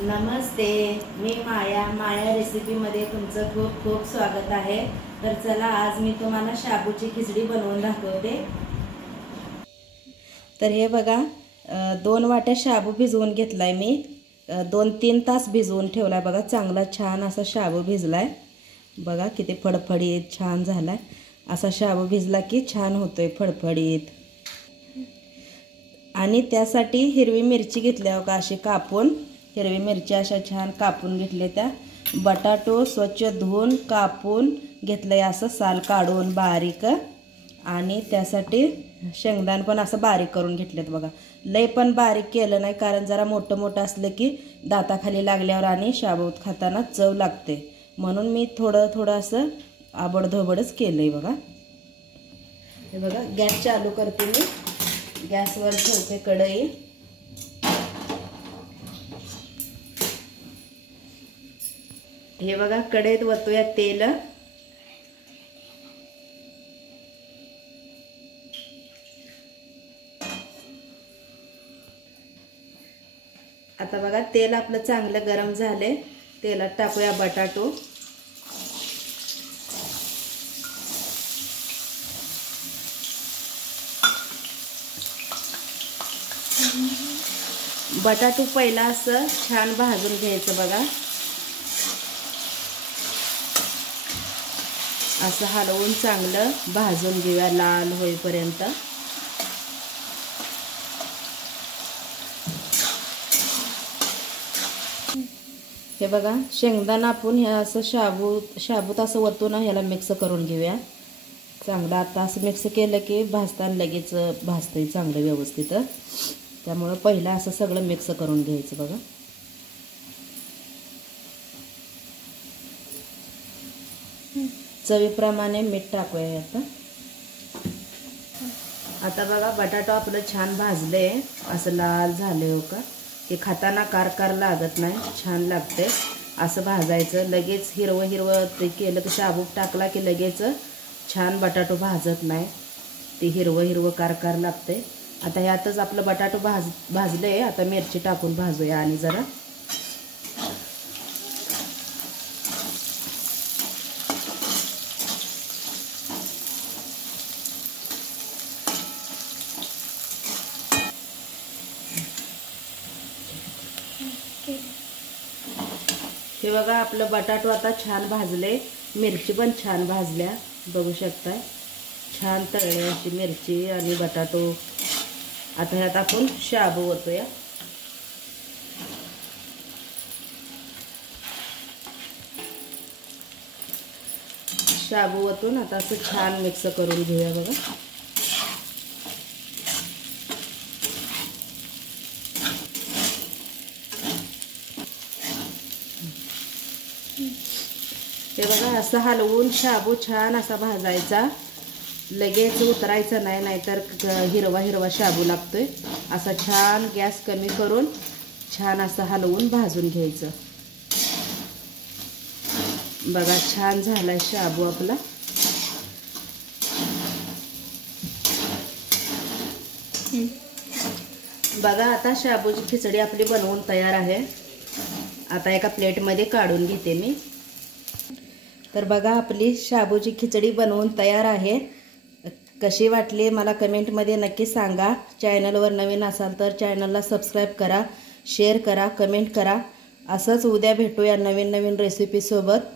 नमस्ते, मी माया रेसिपीमध्ये तुमचं खूप खूप स्वागत आहे। तर चला आज मी तुम्हाला शाबूची खिचडी बनवून दाखवते। तर हे बघा 2 वाट्या शाबू भिजवून घेतलाय मी। 2-3 तास भिजवून ठेवलाय बघा। चांगला छान असा शाबू भिजलाय बघा, किती फडफडीत छान झालाय। असा शाबू भिजला की छान होतोय फडफडीत। आणि त्यासाठी हिरवी मिरची घेतली बघा, अशी कापून हिरवी मिरची अशा छान कापून घेतले। त्या बटाटो स्वच्छ धुवून कापून घेतलंय असं साल काढून बारीक। आणि त्यासाठी शेंगदाणे पण असं बारीक करून घेतलेत बघा। लय पण बारीक केलं नाही, कारण जरा मोठं मोठं असलं की दाताखाली लागल्यावर आणि शाबूत खाताना चव लागते, म्हणून मी थोडं थोडं असं आबडधोबडच केलंय बघा। हे बघा, गॅस चालू करते मी। गॅसवर ठेवते कढई। हे बघा, कढईत वतूया तेल। आता बघा तेल आपलं चांगलं गरम झाले। तेलात टाकूया बटाटो। बटाटो पहिला असं छान भाजून घ्यायचं बघा। असं हलवून चांगलं भाजून घेऊया लाल होईपर्यंत। हे बघा, शेंगदाणा आपण हे असं शाबूत असं वतून ह्याला मिक्स करून घेऊया चांगलं। आता असं मिक्स केलं की भाजताना लगेच भाजतंय चांगलं व्यवस्थित, त्यामुळे पहिला असं सगळं मिक्स करून घ्यायचं बघा। चवीप्रमाणे मीठ टाकूया आता। आता बघा बटाटा आपलं छान भाजले, असं लाल झाले हो का, ते खाताना कार लागत नाही, छान लागते असं भाजायचं। लगेच हिरवं हिरवं ते केलं की शाबू टाकला की लगेच छान बटाटो भाजत नाही, ते हिरवं हिरवं कार लागते। आता ह्यातच आपलं बटाटो भाजले। आता मिरची टाकून भाजूया आणि जरा। हे बघा, आपलं बटाटो आता छान भाजले, मिरची पण छान भाजल्या बघू शकताय। छान तळले अशी मिरची आणि बटाटो। आता ह्यात आपण शाबू ओतूया। शाबू ओतून आता असं छान मिक्स करून घेऊया बघा। हे बघा, असं हलवून शाबू छान असा भाजायचा, लगेच उतरायचं नाही, नाहीतर हिरवा हिरवा शाबू लागतोय। असा छान गॅस कमी करून छान असं हलवून भाजून घ्यायचं बघा। छान झालाय शाबू आपला। बघा, आता शाबूची खिचडी आपली बनवून तयार आहे। आता एका प्लेटमध्ये काढून घेते मी। तर बघा, आपली शाबूची खिचडी बनवून तयार आहे। कशी वाटली मला कमेंटमध्ये नक्की सांगा। चॅनलवर नवीन असाल तर चॅनलला सबस्क्राईब करा, शेअर करा, कमेंट करा। असंच उद्या भेटूया नवीन नवीन रेसिपीसोबत।